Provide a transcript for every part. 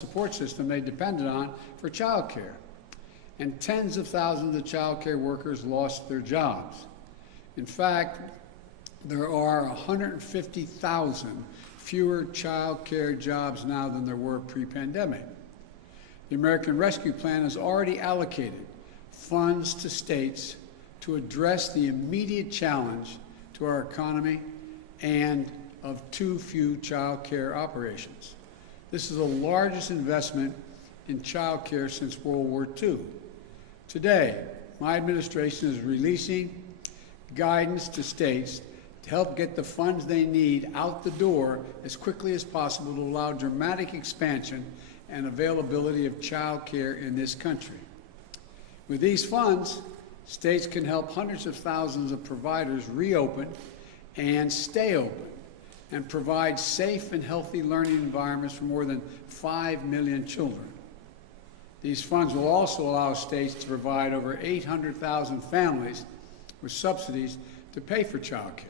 support system they depended on for child care. And tens of thousands of child care workers lost their jobs. In fact, there are 150,000 fewer child care jobs now than there were pre-pandemic. The American Rescue Plan has already allocated funds to states to address the immediate challenge to our economy and of too few child care operations. This is the largest investment in child care since World War II. Today, my administration is releasing guidance to states to help get the funds they need out the door as quickly as possible to allow dramatic expansion and availability of child care in this country. With these funds, states can help hundreds of thousands of providers reopen and stay open and provide safe and healthy learning environments for more than 5 million children. These funds will also allow states to provide over 800,000 families with subsidies to pay for child care.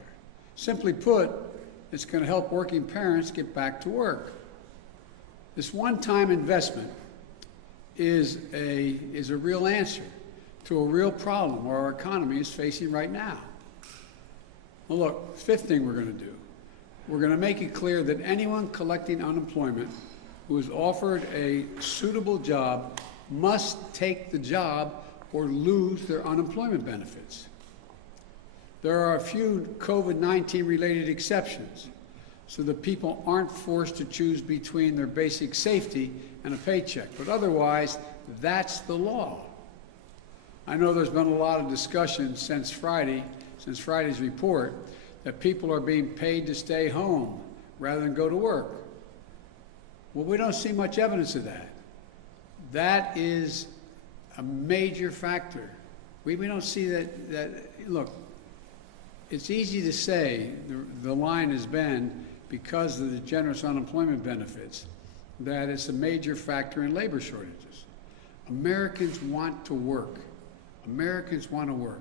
Simply put, it's going to help working parents get back to work. This one-time investment is a real answer to a real problem our economy is facing right now. Well, look, fifth thing we're going to do, we're going to make it clear that anyone collecting unemployment who is offered a suitable job must take the job or lose their unemployment benefits. There are a few COVID-19 related exceptions so that people aren't forced to choose between their basic safety and a paycheck, but otherwise, that's the law. I know there's been a lot of discussion since Friday's report, that people are being paid to stay home rather than go to work. Well, we don't see much evidence of that. That is a major factor. We don't see that. Look, it's easy to say the line has been because of the generous unemployment benefits that it's a major factor in labor shortages. Americans want to work. Americans want to work.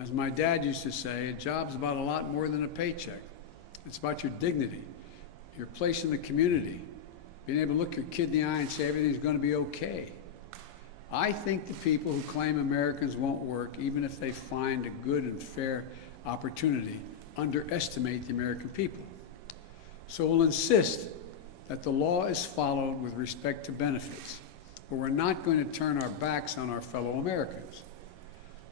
As my dad used to say, a job's about a lot more than a paycheck. It's about your dignity, your place in the community, being able to look your kid in the eye and say everything's going to be okay. I think the people who claim Americans won't work, even if they find a good and fair opportunity, underestimate the American people. So we'll insist that the law is followed with respect to benefits, but we're not going to turn our backs on our fellow Americans.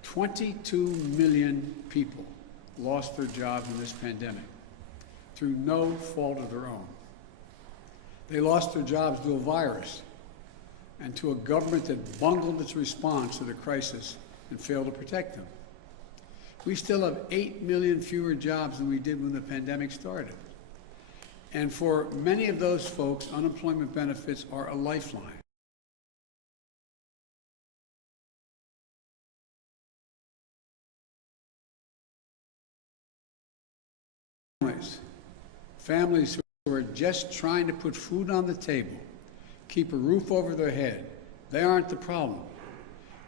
22 million people lost their jobs in this pandemic through no fault of their own. They lost their jobs to a virus and to a government that bungled its response to the crisis and failed to protect them. We still have 8 million fewer jobs than we did when the pandemic started. And for many of those folks, unemployment benefits are a lifeline. Families who are just trying to put food on the table, keep a roof over their head, they aren't the problem.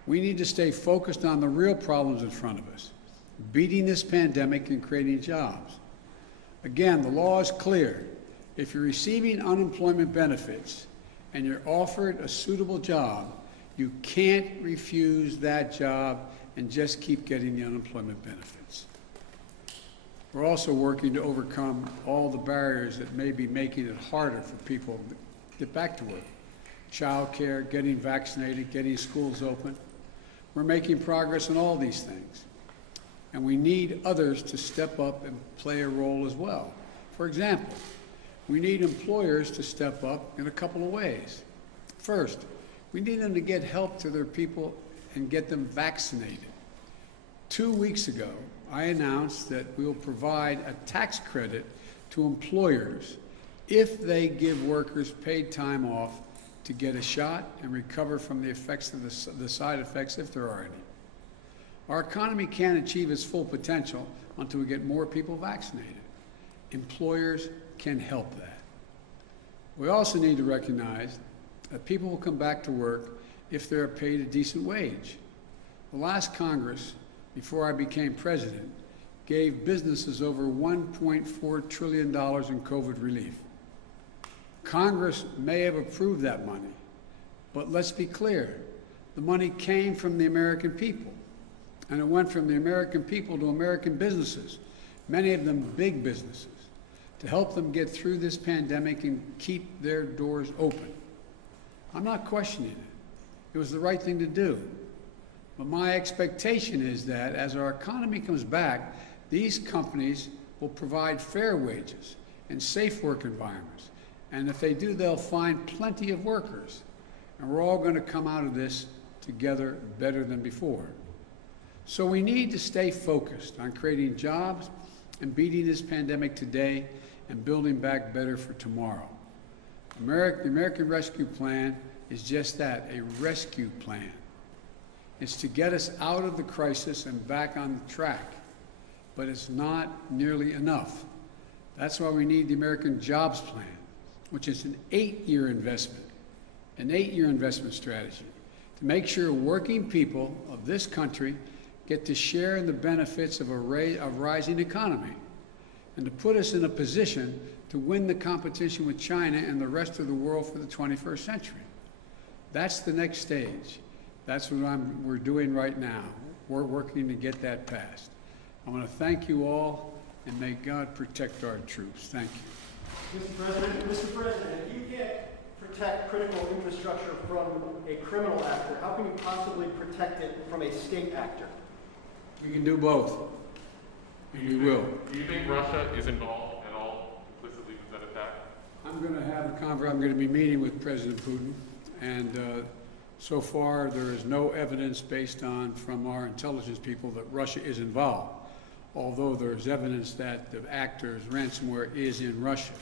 We need to stay focused on the real problems in front of us, beating this pandemic and creating jobs. Again, the law is clear. If you're receiving unemployment benefits and you're offered a suitable job, you can't refuse that job and just keep getting the unemployment benefits. We're also working to overcome all the barriers that may be making it harder for people to get back to work. Child care, getting vaccinated, getting schools open. We're making progress on all these things. And we need others to step up and play a role as well. For example, we need employers to step up in a couple of ways. First, we need them to get help to their people and get them vaccinated. 2 weeks ago, I announced that we will provide a tax credit to employers if they give workers paid time off to get a shot and recover from the effects of the side effects, if there are any. Our economy can't achieve its full potential until we get more people vaccinated. Employers can help that. We also need to recognize that people will come back to work if they're paid a decent wage. The last Congress, before I became president, gave businesses over $1.4 trillion in COVID relief. Congress may have approved that money, but let's be clear, the money came from the American people, and it went from the American people to American businesses, many of them big businesses, to help them get through this pandemic and keep their doors open. I'm not questioning it. It was the right thing to do. But my expectation is that as our economy comes back, these companies will provide fair wages and safe work environments. And if they do, they'll find plenty of workers. And we're all going to come out of this together better than before. So we need to stay focused on creating jobs and beating this pandemic today and building back better for tomorrow. The American Rescue Plan is just that, a rescue plan. It's to get us out of the crisis and back on the track, but it's not nearly enough. That's why we need the American Jobs Plan, which is an 8-year investment, an 8-year investment strategy to make sure working people of this country get to share in the benefits of a rising economy, and to put us in a position to win the competition with China and the rest of the world for the 21st century. That's the next stage. That's what we're doing right now. We're working to get that passed. I want to thank you all, and may God protect our troops. Thank you. Mr. President, if you can't protect critical infrastructure from a criminal actor, how can you possibly protect it from a state actor? We can do both. We will. Do you think Russia is involved at all implicitly with that attack? I'm going to have a conference. I'm going to be meeting with President Putin, and so far there is no evidence based on from our intelligence people that Russia is involved, although there's evidence that the actors, ransomware, is in Russia.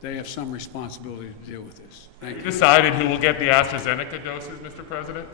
They have some responsibility to deal with this. Thank you. Decided who will get the AstraZeneca doses, Mr. President?